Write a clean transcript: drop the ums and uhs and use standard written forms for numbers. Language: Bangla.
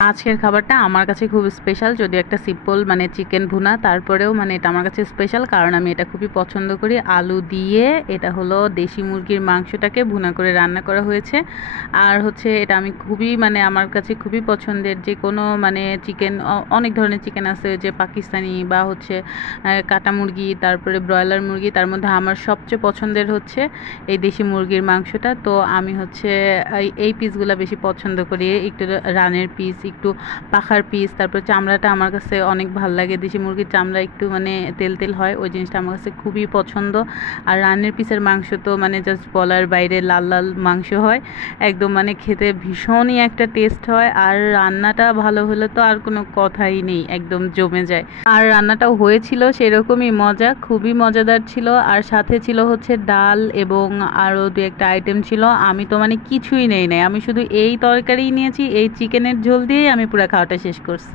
আজকের খাবারটা আমার কাছে খুব স্পেশাল, যদিও একটা সিম্পল মানে চিকেন ভুনা, তারপরেও মানে এটা আমার কাছে স্পেশাল কারণ আমি এটা খুবই পছন্দ করি। আলু দিয়ে এটা হলো দেশি মুরগির মাংসটাকে ভুনা করে রান্না করা হয়েছে। আর হচ্ছে এটা আমি খুবই মানে আমার কাছে খুবই পছন্দের। যে কোনো মানে চিকেন, অনেক ধরনের চিকেন আছে, যে পাকিস্তানি বা হচ্ছে কাটা মুরগি, তারপরে ব্রয়লার মুরগি, তার মধ্যে আমার সবচেয়ে পছন্দের হচ্ছে এই দেশি মুরগির মাংসটা। তো আমি হচ্ছে এই পিসগুলো বেশি পছন্দ করি, একটু রানের পিস, একটু পাখার পিস, তারপর চামড়াটা আমার কাছে অনেক ভাল লাগে। দেশি মুরগির চামড়া একটু মানে তেল তেল হয়, ওই জিনিসটা আমার কাছে খুবই পছন্দ। আর রানের পিসের মাংস তো মানে জাস্ট বলার বাইরে, লাল লাল মাংস হয় একদম, মানে খেতে ভীষণই একটা টেস্ট হয়। আর রান্নাটা ভালো হলে তো আর কোনো কথাই নেই, একদম জমে যায়। আর রান্নাটাও হয়েছিল সেরকমই মজা, খুবই মজাদার ছিল। আর সাথে ছিল হচ্ছে ডাল এবং আরও দু একটা আইটেম ছিল। আমি তো মানে কিছুই নেই নাই, আমি শুধু এই তরকারি নিয়েছি, এই চিকেনের ঝোল দিয়েই আমি পুরো খাওয়াটা শেষ করছি।